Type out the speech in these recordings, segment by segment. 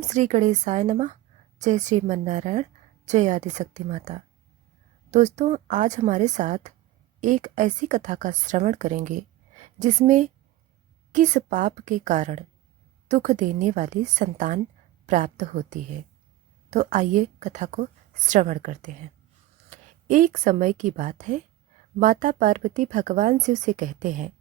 ओम श्री गणेशाय नमः। जय श्रीमन नारायण, जय आदिशक्ति माता। दोस्तों, आज हमारे साथ एक ऐसी कथा का श्रवण करेंगे जिसमें किस पाप के कारण दुख देने वाली संतान प्राप्त होती है। तो आइए कथा को श्रवण करते हैं। एक समय की बात है, माता पार्वती भगवान शिव से कहते हैं,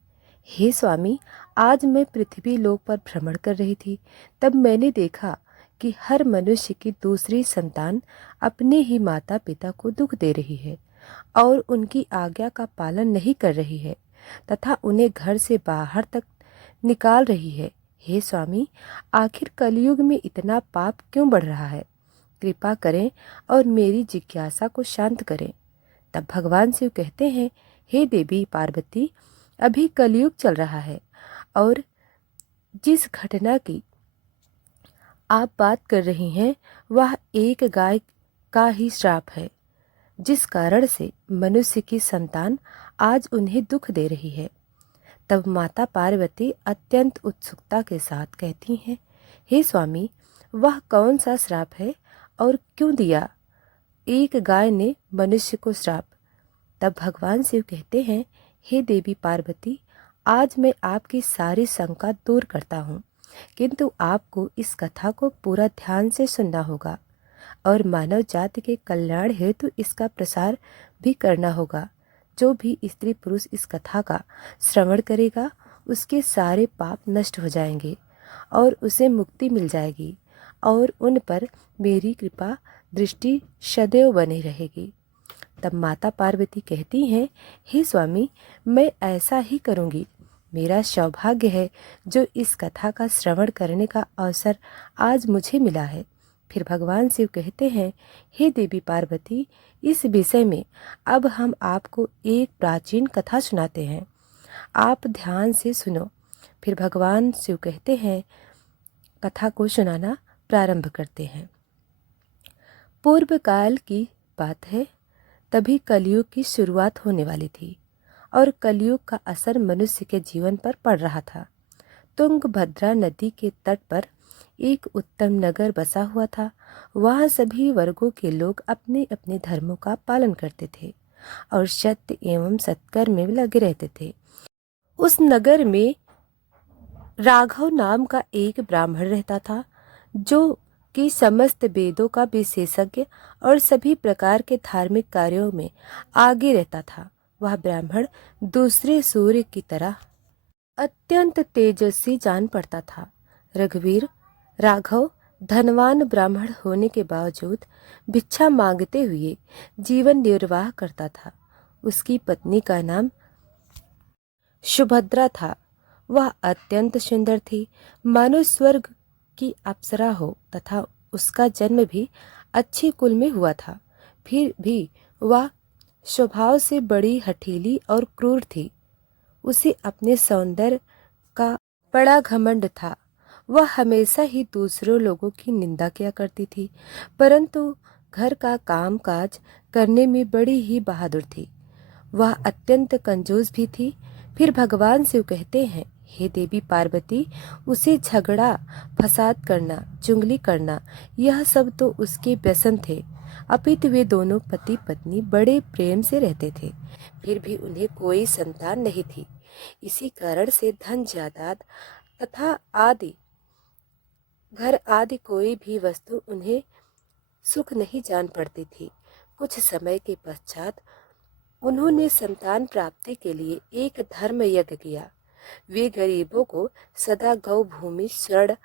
हे स्वामी, आज मैं पृथ्वी लोक पर भ्रमण कर रही थी, तब मैंने देखा कि हर मनुष्य की दूसरी संतान अपने ही माता पिता को दुख दे रही है और उनकी आज्ञा का पालन नहीं कर रही है तथा उन्हें घर से बाहर तक निकाल रही है। हे स्वामी, आखिर कलयुग में इतना पाप क्यों बढ़ रहा है? कृपा करें और मेरी जिज्ञासा को शांत करें। तब भगवान शिव कहते हैं, हे देवी पार्वती, अभी कलयुग चल रहा है और जिस घटना की आप बात कर रही हैं वह एक गाय का ही श्राप है, जिस कारण से मनुष्य की संतान आज उन्हें दुख दे रही है। तब माता पार्वती अत्यंत उत्सुकता के साथ कहती हैं, हे स्वामी, वह कौन सा श्राप है और क्यों दिया एक गाय ने मनुष्य को श्राप? तब भगवान शिव कहते हैं, हे देवी पार्वती, आज मैं आपकी सारी शंका दूर करता हूँ, किंतु आपको इस कथा को पूरा ध्यान से सुनना होगा और मानव जाति के कल्याण हेतु इसका प्रसार भी करना होगा। जो भी स्त्री पुरुष इस कथा का श्रवण करेगा उसके सारे पाप नष्ट हो जाएंगे और उसे मुक्ति मिल जाएगी और उन पर मेरी कृपा दृष्टि सदैव बनी रहेगी। तब माता पार्वती कहती हैं, हे स्वामी, मैं ऐसा ही करूँगी। मेरा सौभाग्य है जो इस कथा का श्रवण करने का अवसर आज मुझे मिला है। फिर भगवान शिव कहते हैं, हे देवी पार्वती, इस विषय में अब हम आपको एक प्राचीन कथा सुनाते हैं, आप ध्यान से सुनो। फिर भगवान शिव कहते हैं, कथा को सुनाना प्रारंभ करते हैं। पूर्व काल की बात है, तभी कलयुग की शुरुआत होने वाली थी और कलयुग का असर मनुष्य के जीवन पर पड़ रहा था। तुंगभद्रा नदी के तट पर एक उत्तम नगर बसा हुआ था। वहाँ सभी वर्गों के लोग अपने अपने धर्मों का पालन करते थे और सत्य एवं सत्कर्म में लगे रहते थे। उस नगर में राघव नाम का एक ब्राह्मण रहता था, जो कि समस्त वेदों का विशेषज्ञ और सभी प्रकार के धार्मिक कार्यों में आगे रहता था। वह ब्राह्मण दूसरे सूर्य की तरह अत्यंत तेजस्वी जान पड़ता था। रघुवीर राघव धनवान ब्राह्मण होने के बावजूद भिक्षा मांगते हुए जीवन निर्वाह करता था। उसकी पत्नी का नाम सुभद्रा था। वह अत्यंत सुंदर थी, मानो स्वर्ग की अप्सरा हो, तथा उसका जन्म भी अच्छे कुल में हुआ था। फिर भी वह स्वभाव से बड़ी हठीली और क्रूर थी। उसे अपने सौंदर्य का बड़ा घमंड था। वह हमेशा ही दूसरों लोगों की निंदा किया करती थी, परंतु घर का काम काज करने में बड़ी ही बहादुर थी। वह अत्यंत कंजूस भी थी। फिर भगवान शिव कहते हैं, हे देवी पार्वती, उसे झगड़ा फसाद करना, चुगली करना, यह सब तो उसके व्यसन थे। अपितु वे दोनों पति पत्नी बड़े प्रेम से रहते थे, फिर भी उन्हें कोई संतान नहीं थी। इसी कारण से धन जायदाद तथा आदि घर आदि कोई भी वस्तु उन्हें सुख नहीं जान पड़ती थी। कुछ समय के पश्चात उन्होंने संतान प्राप्ति के लिए एक धर्म यज्ञ किया। वे गरीबों को सदा गौ भूमि, स्वर्ण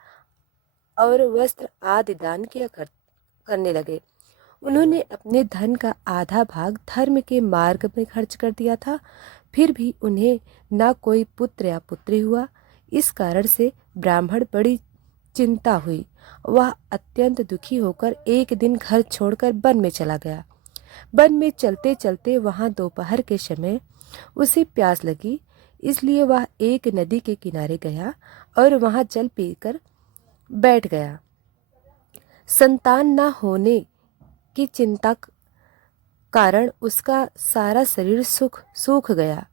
और वस्त्र आदि दान करने लगे। उन्होंने अपने धन का आधा भाग धर्म के मार्ग में खर्च कर दिया था। फिर भी उन्हें ना कोई पुत्र या पुत्री हुआ। इस कारण से ब्राह्मण बड़ी चिंता हुई। वह अत्यंत दुखी होकर एक दिन घर छोड़कर वन में चला गया। वन में चलते चलते वहां दोपहर के समय उसे प्यास लगी, इसलिए वह एक नदी के किनारे गया और वहां जल पीकर बैठ गया। संतान न होने की चिंता कारण उसका सारा शरीर सूख गया।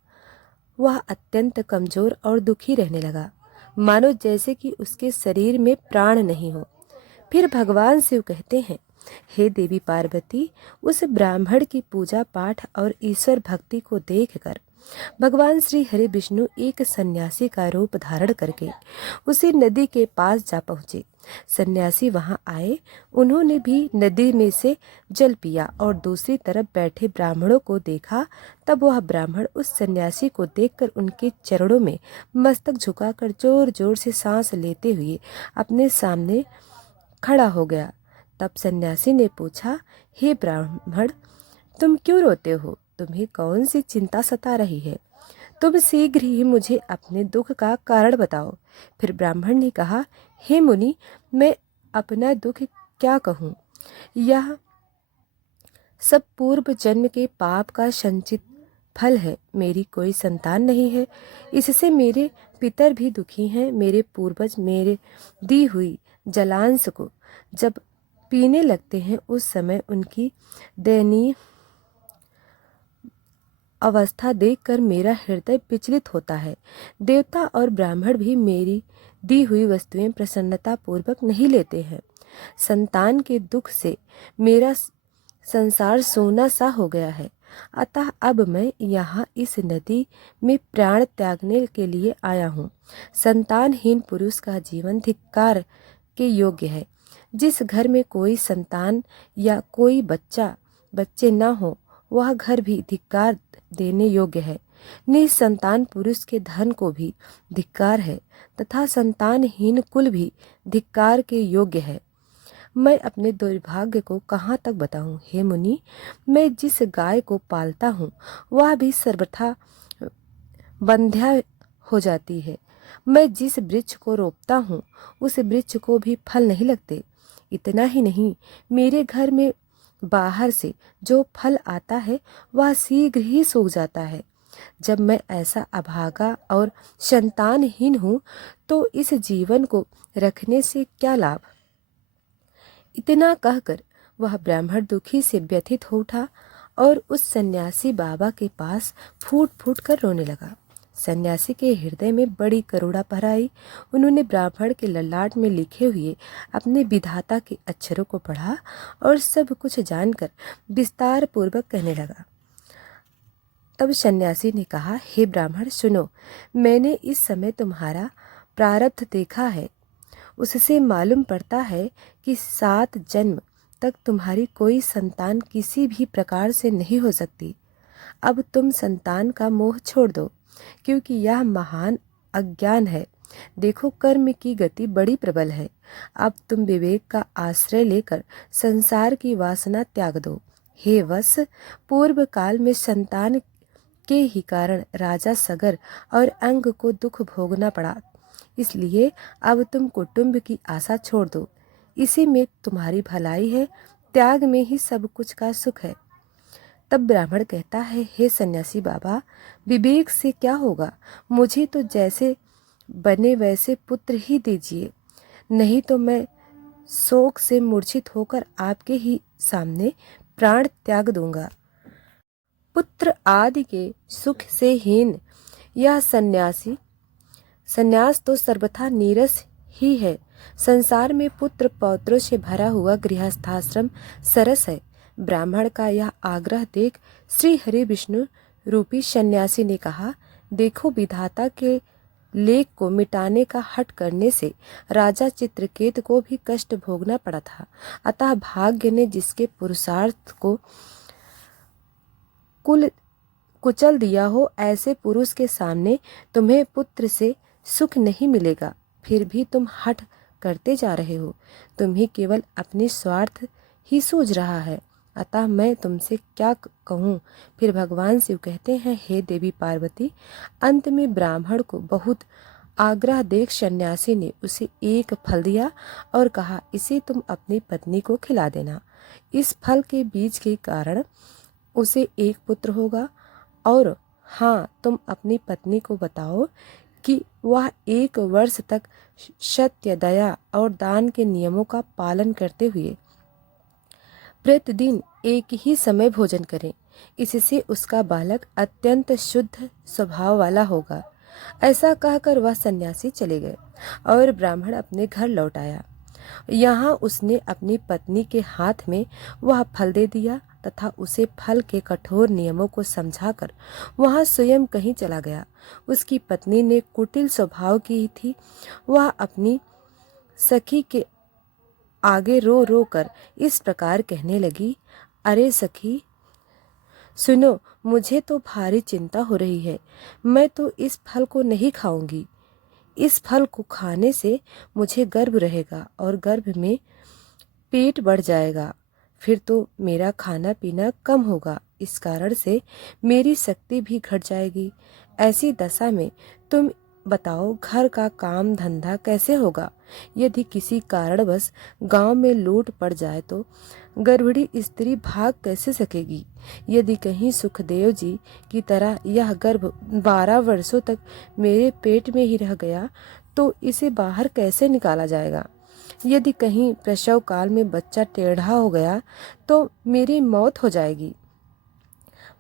वह अत्यंत कमजोर और दुखी रहने लगा, मानो जैसे कि उसके शरीर में प्राण नहीं हो। फिर भगवान शिव कहते हैं, हे देवी पार्वती, उस ब्राह्मण की पूजा पाठ और ईश्वर भक्ति को देखकर भगवान श्री हरि विष्णु एक सन्यासी का रूप धारण करके उसी नदी के पास जा पहुँचे। सन्यासी वहां आए, उन्होंने भी नदी में से जल पिया और दूसरी तरफ बैठे ब्राह्मणों को देखा। तब वह ब्राह्मण उस सन्यासी को देखकर उनके चरणों में मस्तक झुकाकर जोर जोर से सांस लेते हुए अपने सामने खड़ा हो गया। तब सन्यासी ने पूछा, हे ब्राह्मण, तुम क्यों रोते हो? तुम्हें कौन सी चिंता सता रही है? तुम शीघ्र ही मुझे अपने दुख का कारण बताओ। फिर ब्राह्मण ने कहा, हे मुनि, मैं अपना दुख क्या कहूँ? यह सब पूर्व जन्म के पाप का संचित फल है। मेरी कोई संतान नहीं है, इससे मेरे पितर भी दुखी हैं। मेरे पूर्वज मेरे दी हुई जलांश को जब पीने लगते हैं, उस समय उनकी दयनीय अवस्था देखकर मेरा हृदय विचलित होता है। देवता और ब्राह्मण भी मेरी दी हुई वस्तुएं प्रसन्नता पूर्वक नहीं लेते हैं। संतान के दुख से मेरा संसार सोना सा हो गया है। अतः अब मैं यहाँ इस नदी में प्राण त्यागने के लिए आया हूँ। संतानहीन पुरुष का जीवन धिक्कार के योग्य है। जिस घर में कोई संतान या कोई बच्चे न हो, वह घर भी धिक्कार देने योग्य है। निसंतान पुरुष के धन को भी धिक्कार है तथा संतानहीन कुल भी धिक्कार के योग्य है। मैं अपने दुर्भाग्य को कहाँ तक बताऊं? हे मुनि, मैं जिस गाय को पालता हूँ वह भी सर्वथा बंध्या हो जाती है। मैं जिस वृक्ष को रोपता हूँ उस वृक्ष को भी फल नहीं लगते। इतना ही नहीं, मेरे घर में बाहर से जो फल आता है वह शीघ्र ही सूख जाता है। जब मैं ऐसा अभागा और संतानहीन हूँ तो इस जीवन को रखने से क्या लाभ? इतना कहकर वह ब्राह्मण दुखी से व्यथित हो उठा और उस सन्यासी बाबा के पास फूट फूट कर रोने लगा। सन्यासी के हृदय में बड़ी करुणा भर आई। उन्होंने ब्राह्मण के ललाट में लिखे हुए अपने विधाता के अक्षरों को पढ़ा और सब कुछ जानकर विस्तार पूर्वक कहने लगा। तब सन्यासी ने कहा, हे ब्राह्मण, सुनो, मैंने इस समय तुम्हारा प्रारब्ध देखा है। उससे मालूम पड़ता है कि 7 जन्म तक तुम्हारी कोई संतान किसी भी प्रकार से नहीं हो सकती। अब तुम संतान का मोह छोड़ दो, क्योंकि यह महान अज्ञान है। देखो, कर्म की गति बड़ी प्रबल है। अब तुम विवेक का आश्रय लेकर संसार की वासना त्याग दो। हे वत्स, पूर्व काल में संतान के ही कारण राजा सगर और अंग को दुख भोगना पड़ा। इसलिए अब तुम कुटुंब की आशा छोड़ दो। इसी में तुम्हारी भलाई है, त्याग में ही सब कुछ का सुख है। तब ब्राह्मण कहता है, हे सन्यासी बाबा, विवेक से क्या होगा? मुझे तो जैसे बने वैसे पुत्र ही दीजिए, नहीं तो मैं शोक से मूर्छित होकर आपके ही सामने प्राण त्याग दूंगा। पुत्र आदि के सुख से हीन यह संन्यास तो सर्वथा नीरस ही है। संसार में पुत्र पौत्रों से भरा हुआ गृहस्थाश्रम सरस है। ब्राह्मण का यह आग्रह देख श्री हरि विष्णु रूपी सन्यासी ने कहा, देखो, विधाता के लेख को मिटाने का हठ करने से राजा चित्रकेत को भी कष्ट भोगना पड़ा था। अतः भाग्य ने जिसके पुरुषार्थ को कुचल दिया हो, ऐसे पुरुष के सामने तुम्हें पुत्र से सुख नहीं मिलेगा। फिर भी तुम हठ करते जा रहे हो। तुम्हें केवल अपनी स्वार्थ ही सूझ रहा है। अतः मैं तुमसे क्या कहूँ? फिर भगवान शिव कहते हैं, हे देवी पार्वती, अंत में ब्राह्मण को बहुत आग्रह देख सन्यासी ने उसे एक फल दिया और कहा, इसे तुम अपनी पत्नी को खिला देना। इस फल के बीज के कारण उसे एक पुत्र होगा। और हाँ, तुम अपनी पत्नी को बताओ कि वह 1 वर्ष तक सत्य, दया और दान के नियमों का पालन करते हुए प्रतिदिन एक ही समय भोजन करें। इससे उसका बालक अत्यंत शुद्ध स्वभाव वाला होगा। ऐसा कहकर वह सन्यासी चले गए और ब्राह्मण अपने घर लौट आया। यहाँ उसने अपनी पत्नी के हाथ में वह फल दे दिया तथा उसे फल के कठोर नियमों को समझाकर वहाँ स्वयं कहीं चला गया। उसकी पत्नी ने कुटिल स्वभाव की थी। वह अपनी सखी के आगे रो रो कर इस प्रकार कहने लगी, अरे सखी सुनो, मुझे तो भारी चिंता हो रही है। मैं तो इस फल को नहीं खाऊंगी। इस फल को खाने से मुझे गर्भ रहेगा और गर्भ में पेट बढ़ जाएगा। फिर तो मेरा खाना पीना कम होगा। इस कारण से मेरी शक्ति भी घट जाएगी। ऐसी दशा में तुम बताओ, घर का काम धंधा कैसे होगा? यदि किसी कारणवश गांव में लूट पड़ जाए तो गर्भिणी स्त्री भाग कैसे सकेगी? यदि कहीं सुखदेव जी की तरह यह गर्भ 12 वर्षों तक मेरे पेट में ही रह गया तो इसे बाहर कैसे निकाला जाएगा? यदि कहीं प्रसव काल में बच्चा टेढ़ा हो गया तो मेरी मौत हो जाएगी।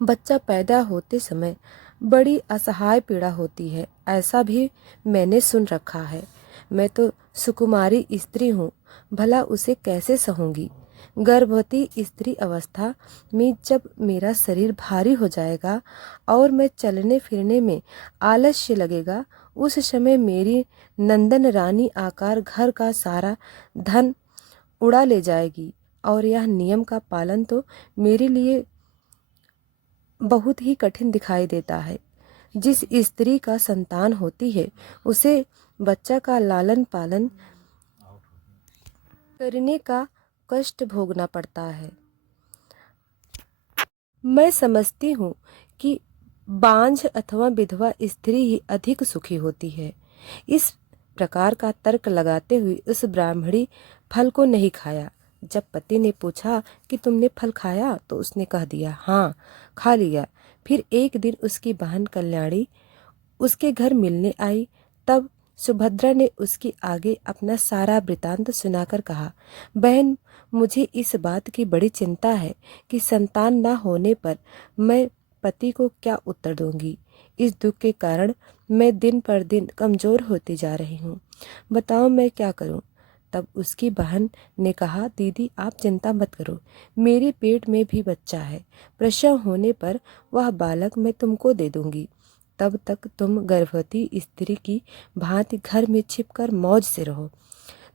बच्चा पैदा होते समय बड़ी असहाय पीड़ा होती है, ऐसा भी मैंने सुन रखा है। मैं तो सुकुमारी स्त्री हूँ, भला उसे कैसे सहूँगी? गर्भवती स्त्री अवस्था में जब मेरा शरीर भारी हो जाएगा और मैं चलने फिरने में आलस्य लगेगा, उस समय मेरी नंदन रानी आकर घर का सारा धन उड़ा ले जाएगी। और यह नियम का पालन तो मेरे लिए बहुत ही कठिन दिखाई देता है। जिस स्त्री का संतान होती है उसे बच्चा का लालन पालन करने का कष्ट भोगना पड़ता है। मैं समझती हूँ कि बांझ अथवा विधवा स्त्री ही अधिक सुखी होती है। इस प्रकार का तर्क लगाते हुए उस ब्राह्मणी फल को नहीं खाया। जब पति ने पूछा कि तुमने फल खाया तो उसने कह दिया, हाँ खा लिया। फिर एक दिन उसकी बहन कल्याणी उसके घर मिलने आई। तब सुभद्रा ने उसके आगे अपना सारा वृतांत सुनाकर कहा, बहन मुझे इस बात की बड़ी चिंता है कि संतान न होने पर मैं पति को क्या उत्तर दूंगी। इस दुख के कारण मैं दिन पर दिन कमजोर होती जा रही हूँ। बताओ मैं क्या करूँ? तब उसकी बहन ने कहा, दीदी आप चिंता मत करो, मेरे पेट में भी बच्चा है। प्रसव होने पर वह बालक मैं तुमको दे दूंगी। तब तक तुम गर्भवती स्त्री की भांति घर में छिपकर मौज से रहो।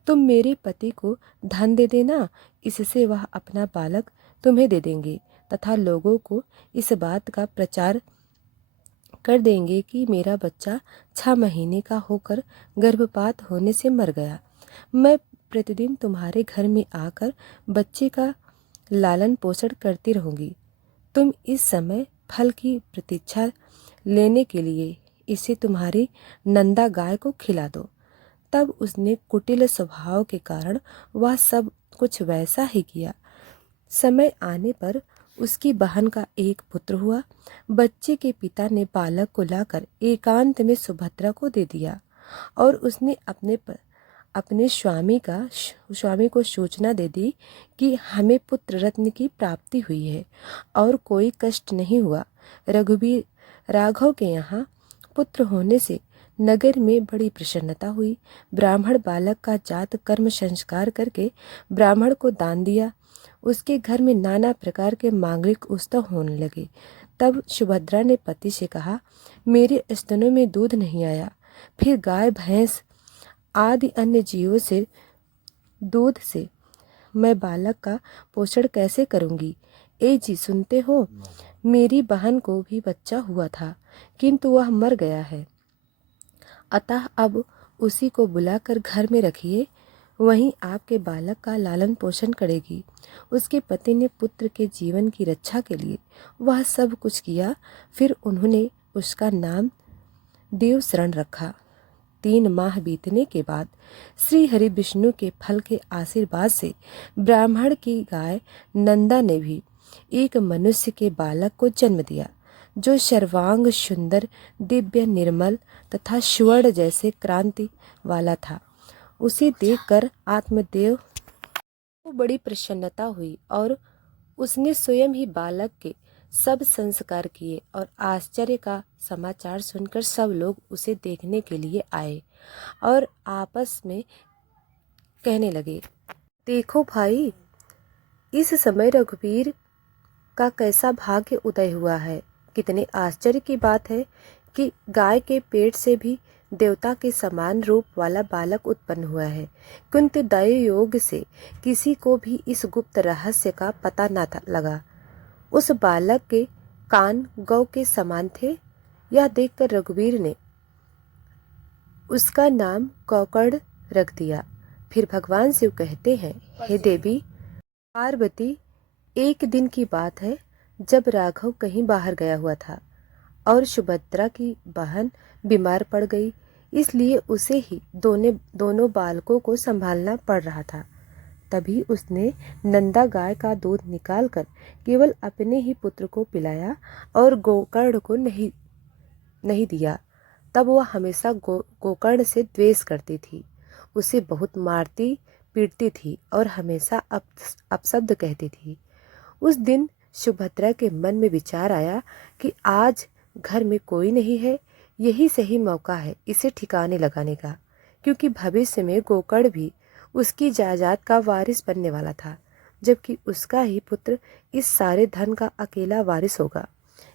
तुम मेरे पति को धन दे देना, इससे वह अपना बालक तुम्हें दे देंगे तथा लोगों को इस बात का प्रचार कर देंगे कि मेरा बच्चा 6 महीने का होकर गर्भपात होने से मर गया। मैं प्रतिदिन तुम्हारे घर में आकर बच्चे का लालन पोषण करती रहूंगी। तुम इस समय फल की प्रतीक्षा लेने के लिए इसे तुम्हारी नंदा गाय को खिला दो। तब उसने कुटिल स्वभाव के कारण वह सब कुछ वैसा ही किया। समय आने पर उसकी बहन का एक पुत्र हुआ। बच्चे के पिता ने बालक को लाकर एकांत में सुभद्रा को दे दिया और उसने अपने स्वामी को सूचना दे दी कि हमें पुत्र रत्न की प्राप्ति हुई है और कोई कष्ट नहीं हुआ। राघव के यहाँ पुत्र होने से नगर में बड़ी प्रसन्नता हुई। ब्राह्मण बालक का जात कर्म संस्कार करके ब्राह्मण को दान दिया। उसके घर में नाना प्रकार के मांगलिक उत्सव होने लगे। तब सुभद्रा ने पति से कहा, मेरे स्तनों में दूध नहीं आया, फिर गाय भैंस आदि अन्य जीवों से दूध से मैं बालक का पोषण कैसे करूंगी? ए जी सुनते हो, मेरी बहन को भी बच्चा हुआ था किंतु वह मर गया है। अतः अब उसी को बुलाकर घर में रखिए, वहीं आपके बालक का लालन पोषण करेगी। उसके पति ने पुत्र के जीवन की रक्षा के लिए वह सब कुछ किया। फिर उन्होंने उसका नाम देवशरण रखा। 3 माह बीतने के बाद श्री हरि विष्णु के फल के आशीर्वाद से ब्राह्मण की गाय नंदा ने भी एक मनुष्य के बालक को जन्म दिया, जो सर्वांग सुंदर, दिव्य, निर्मल तथा स्वर्ण जैसे क्रांति वाला था। उसे देखकर आत्मदेव को बड़ी प्रसन्नता हुई और उसने स्वयं ही बालक के सब संस्कार किए और आश्चर्य का समाचार सुनकर सब लोग उसे देखने के लिए आए और आपस में कहने लगे, देखो भाई, इस समय रघुवीर का कैसा भाग्य उदय हुआ है। कितने आश्चर्य की बात है कि गाय के पेट से भी देवता के समान रूप वाला बालक उत्पन्न हुआ है, किंतु दया योग से किसी को भी इस गुप्त रहस्य का पता न लगा। उस बालक के कान गौ के समान थे। यह देखकर रघुवीर ने उसका नाम गोकर्ण रख दिया। फिर भगवान शिव कहते हैं, हे देवी पार्वती, एक दिन की बात है जब राघव कहीं बाहर गया हुआ था और सुभद्रा की बहन बीमार पड़ गई, इसलिए उसे ही दोनों बालकों को संभालना पड़ रहा था। तभी उसने नंदा गाय का दूध निकालकर केवल अपने ही पुत्र को पिलाया और गोकर्ण को नहीं दिया। तब वह हमेशा गोकर्ण से द्वेष करती थी, उसे बहुत मारती पीटती थी और हमेशा अपशब्द कहती थी। उस दिन सुभद्रा के मन में विचार आया कि आज घर में कोई नहीं है, यही सही मौका है इसे ठिकाने लगाने का, क्योंकि भविष्य में गोकर्ण भी उसकी जायदाद का वारिस बनने वाला था, जबकि उसका ही पुत्र इस सारे धन का अकेला वारिस होगा।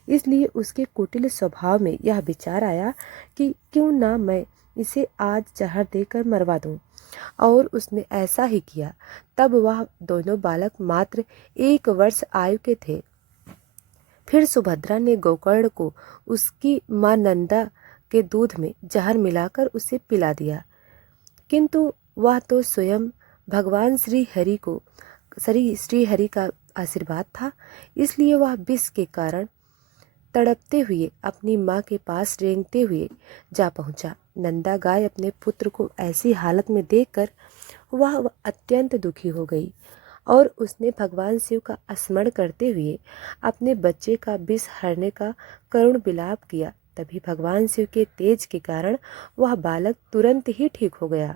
इसलिए उसके कुटिल स्वभाव में यह विचार आया कि क्यों ना मैं इसे आज जहर देकर मरवा दूं, और उसने ऐसा ही किया। तब वह दोनों बालक मात्र 1 वर्ष आयु के थे। फिर सुभद्रा ने गोकर्ण को उसकी मां नंदा के दूध में जहर मिलाकर उसे पिला दिया, किंतु वह तो स्वयं भगवान श्री हरि का आशीर्वाद था, इसलिए वह विष के कारण तड़पते हुए अपनी माँ के पास रेंगते हुए जा पहुंचा। नंदा गाय अपने पुत्र को ऐसी हालत में देखकर वह अत्यंत दुखी हो गई और उसने भगवान शिव का स्मरण करते हुए अपने बच्चे का विष हरने का करुण विलाप किया। तभी भगवान शिव के तेज के कारण वह बालक तुरंत ही ठीक हो गया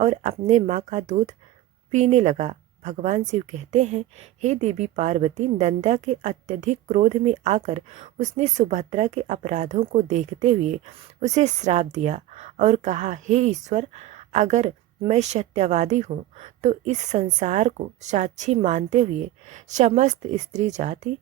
और अपने माँ का दूध पीने लगा। भगवान शिव कहते हैं, हे देवी पार्वती, नंदा के अत्यधिक क्रोध में आकर उसने सुभद्रा के अपराधों को देखते हुए उसे श्राप दिया और कहा, हे ईश्वर, अगर मैं सत्यवादी हूँ तो इस संसार को साक्षी मानते हुए समस्त स्त्री जाति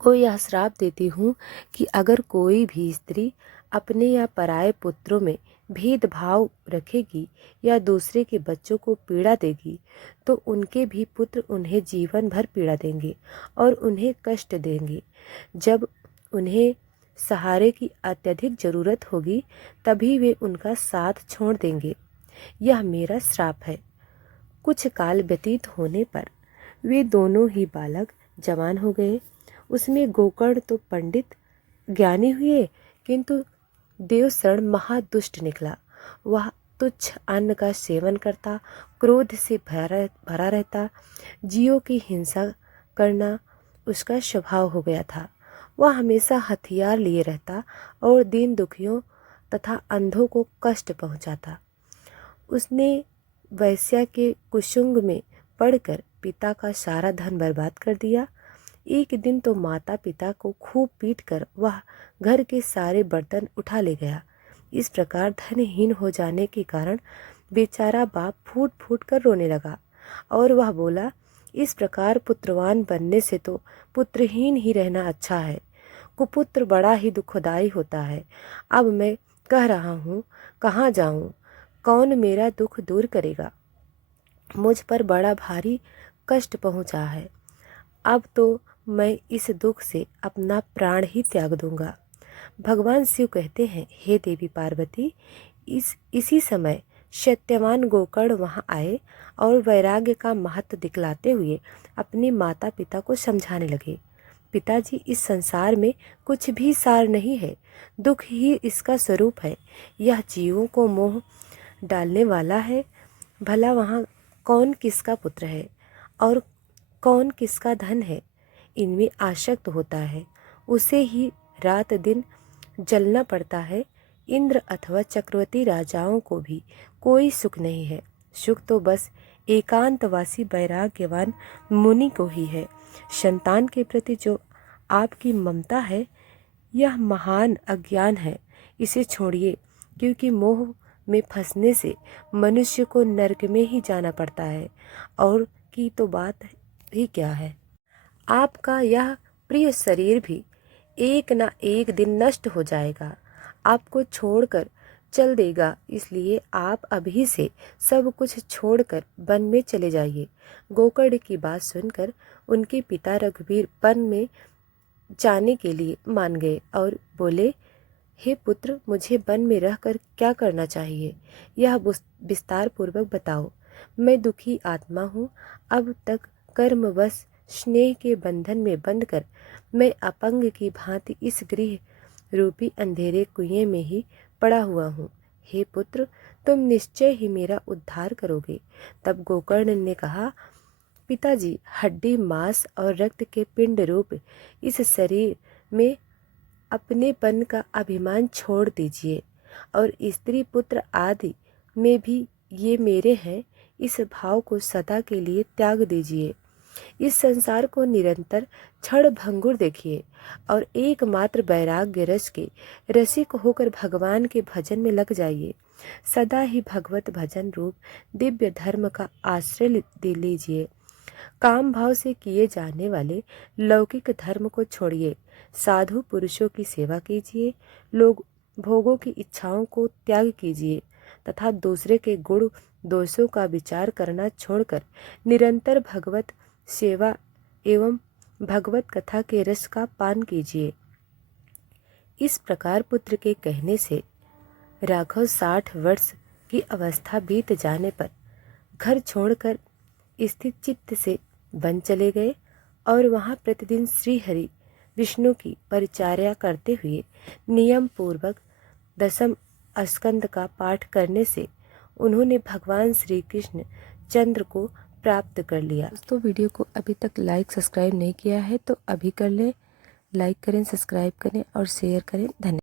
को यह श्राप देती हूँ कि अगर कोई भी स्त्री अपने या पराये पुत्रों में भेदभाव रखेगी या दूसरे के बच्चों को पीड़ा देगी तो उनके भी पुत्र उन्हें जीवन भर पीड़ा देंगे और उन्हें कष्ट देंगे। जब उन्हें सहारे की अत्यधिक जरूरत होगी तभी वे उनका साथ छोड़ देंगे। यह मेरा श्राप है। कुछ काल व्यतीत होने पर वे दोनों ही बालक जवान हो गए। उसमें गोकर्ण तो पंडित ज्ञानी हुए, किंतु देवशरण महादुष्ट निकला। वह तुच्छ अन्न का सेवन करता, क्रोध से भरा रहता, जीवों की हिंसा करना उसका स्वभाव हो गया था। वह हमेशा हथियार लिए रहता और दीन दुखियों तथा अंधों को कष्ट पहुंचाता। उसने वैश्या के कुसुंग में पड़कर पिता का सारा धन बर्बाद कर दिया। एक दिन तो माता पिता को खूब पीटकर वह घर के सारे बर्तन उठा ले गया। इस प्रकार धनहीन हो जाने के कारण बेचारा बाप फूट फूट कर रोने लगा और वह बोला, इस प्रकार पुत्रवान बनने से तो पुत्रहीन ही रहना अच्छा है। कुपुत्र बड़ा ही दुखदाई होता है। अब मैं कह रहा हूँ, कहाँ जाऊँ? कौन मेरा दुख दूर करेगा? मुझ पर बड़ा भारी कष्ट पहुँचा है। अब तो मैं इस दुख से अपना प्राण ही त्याग दूंगा। भगवान शिव कहते हैं, हे देवी पार्वती, इसी समय सत्यवान गोकर्ण वहां आए और वैराग्य का महत्व दिखलाते हुए अपने माता पिता को समझाने लगे। पिताजी, इस संसार में कुछ भी सार नहीं है, दुख ही इसका स्वरूप है। यह जीवों को मोह डालने वाला है। भला वहाँ कौन किसका पुत्र है और कौन किसका धन है? इनमें आसक्त होता है, उसे ही रात दिन जलना पड़ता है। इंद्र अथवा चक्रवर्ती राजाओं को भी कोई सुख नहीं है। सुख तो बस एकांतवासी वैराग्यवान मुनि को ही है। संतान के प्रति जो आपकी ममता है, यह महान अज्ञान है। इसे छोड़िए, क्योंकि मोह में फंसने से मनुष्य को नरक में ही जाना पड़ता है, और की तो बात ही क्या है। आपका यह प्रिय शरीर भी एक ना एक दिन नष्ट हो जाएगा, आपको छोड़कर चल देगा। इसलिए आप अभी से सब कुछ छोड़कर वन में चले जाइए। गोकर्ण की बात सुनकर उनके पिता रघुवीर वन में जाने के लिए मान गए और बोले, हे पुत्र, मुझे वन में रहकर क्या करना चाहिए, यह विस्तार पूर्वक बताओ। मैं दुखी आत्मा हूँ। अब तक कर्मवश स्नेह के बंधन में बंधकर मैं अपंग की भांति इस गृह रूपी अंधेरे कुएं में ही पड़ा हुआ हूँ। हे पुत्र, तुम निश्चय ही मेरा उद्धार करोगे। तब गोकर्ण ने कहा, पिताजी, हड्डी मांस और रक्त के पिंड रूप इस शरीर में अपनेपन का अभिमान छोड़ दीजिए, और स्त्री पुत्र आदि में भी ये मेरे हैं, इस भाव को सदा के लिए त्याग दीजिए। इस संसार को निरंतर क्षण भंगुर देखिए और एकमात्र वैराग्य रस के रसिक होकर भगवान के भजन में लग जाइए। सदा ही भगवत भजन रूप दिव्य धर्म का आश्रय ले लीजिए। काम भाव से किए जाने वाले लौकिक धर्म को छोड़िए। साधु पुरुषों की सेवा कीजिए। लोग भोगों की इच्छाओं को त्याग कीजिए तथा दूसरे के गुण दोषों का विचार करना छोड़कर निरंतर भगवत सेवा एवं भगवत कथा के रस का पान कीजिए। इस प्रकार पुत्र के कहने से राघव 60 वर्ष की अवस्था बीत जाने पर घर छोड़कर स्थित चित्त से वन चले गए और वहां प्रतिदिन श्री हरि विष्णु की परिचर्या करते हुए नियम पूर्वक 10 स्कंद का पाठ करने से उन्होंने भगवान श्री कृष्ण चंद्र को प्राप्त कर लिया। दोस्तों, वीडियो को अभी तक लाइक सब्सक्राइब नहीं किया है तो अभी कर लें। लाइक करें, सब्सक्राइब करें और शेयर करें। धन्यवाद।